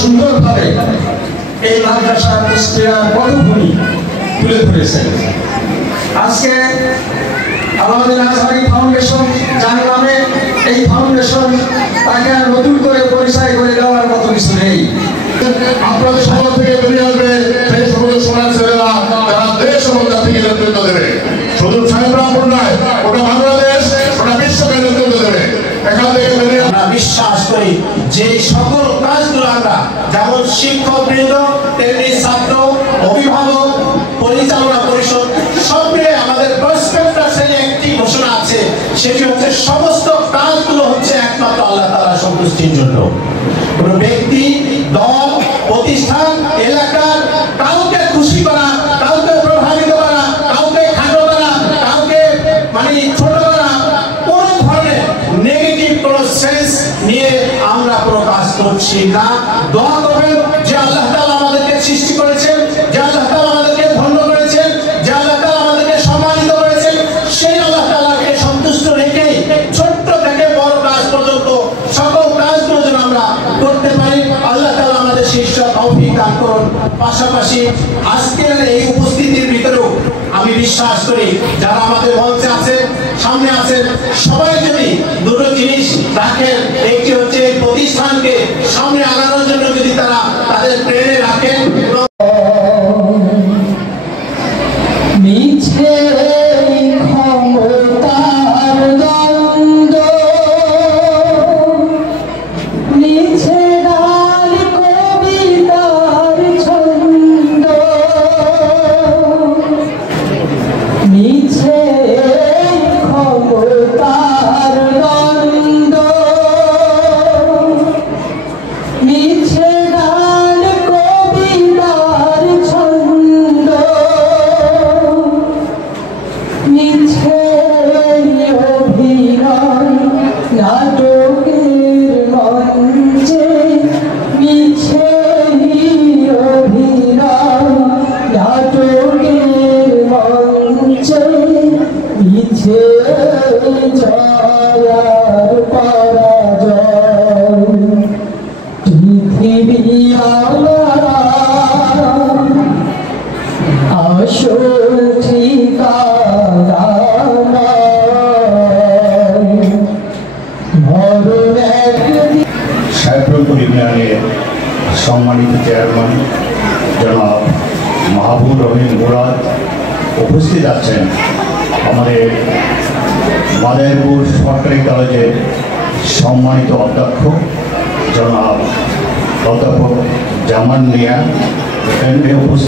সুন্দরভাবে এই মাদ্রাসার কুষ্টিয়ার পটভূমি তুলে ধরেছেন। আজকে আমাদের আজহারি ফাউন্ডেশন যার নামে এই ফাউন্ডেশন, তাকে আর নতুন করে পরিচয় করে দেওয়ার মতো কিছু নেই। আপনাদের সমাজ থেকে বেরিয়ে আসবে সেই সমস্ত সমাজ ছেলেরা তারা দেশ এবং জাতিকে নেতৃত্ব দেবে। শুধু ছায়াগ্রামপুর নয়, ওটা বাংলাদেশ, ওটা বিশ্বকে নেতৃত্ব দেবে। এখান থেকে বেরিয়ে আমরা বিশ্বাস করি যে সকল কাজগুলো আমরা যেমন শিক্ষকবৃন্দ, তেমনি ছাত্র, অভিভাবক, পরিচালনা পরিষদ সব মিলে আমাদের প্রসপেক্টাসে একটি ঘোষণা আছে, সেটি হচ্ছে সমস্ত কাজগুলো হচ্ছে একমাত্র আল্লাহ তাআলার সন্তুষ্টির জন্য। কোন ব্যক্তি, দল, প্রতিষ্ঠান, এলাকার কাউকে খুশি করা, কাউকে প্রভাবিত করা, কাউকে খাটো করা, কাউকে ছোট করা, কোন ধরনের নেগেটিভ কোন সেন্স নিয়ে আমরা কোনো কাজ করছি না। দোয়া করবেন যে আল্লাহ তাআলা আমাদেরকে সৃষ্টি করেছেন, যে আল্লাহ তাআলা আমাদেরকে ধন্য করেছেন, যে আল্লাহ তাআলা আমাদেরকে সম্মানিত করেছেন, সেই আল্লাহ তাআলাকে সন্তুষ্ট রেখে ছোট্ট থেকে বড় কাজ পর্যন্ত সকল কাজগুলো যেন আমরা করতে পারি। আল্লাহ তাআলা আমাদের শীর্ষ তৌফিক দান করুন। পাশাপাশি আজকের এই উপস্থিতির ভিতরেও আমি বিশ্বাস করি যারা আমাদের মঞ্চে আছে, সামনে আছে, সবাই যদি দুটো জিনিস রাখেন, একটি হচ্ছে এই প্রতিষ্ঠানকে সামনে আগানোর জন্য যদি তারা তাদের প্রেরণা রাখেন। সম্মানিত চেয়ারম্যান জনাব মাহবুব রহিম মুরাদ উপস্থিত আছেন, আমাদের মাদারীপুর সরকারি কলেজের সম্মানিত অধ্যক্ষ জনাব অধ্যাপক জামান মিয়া উপস্থিত।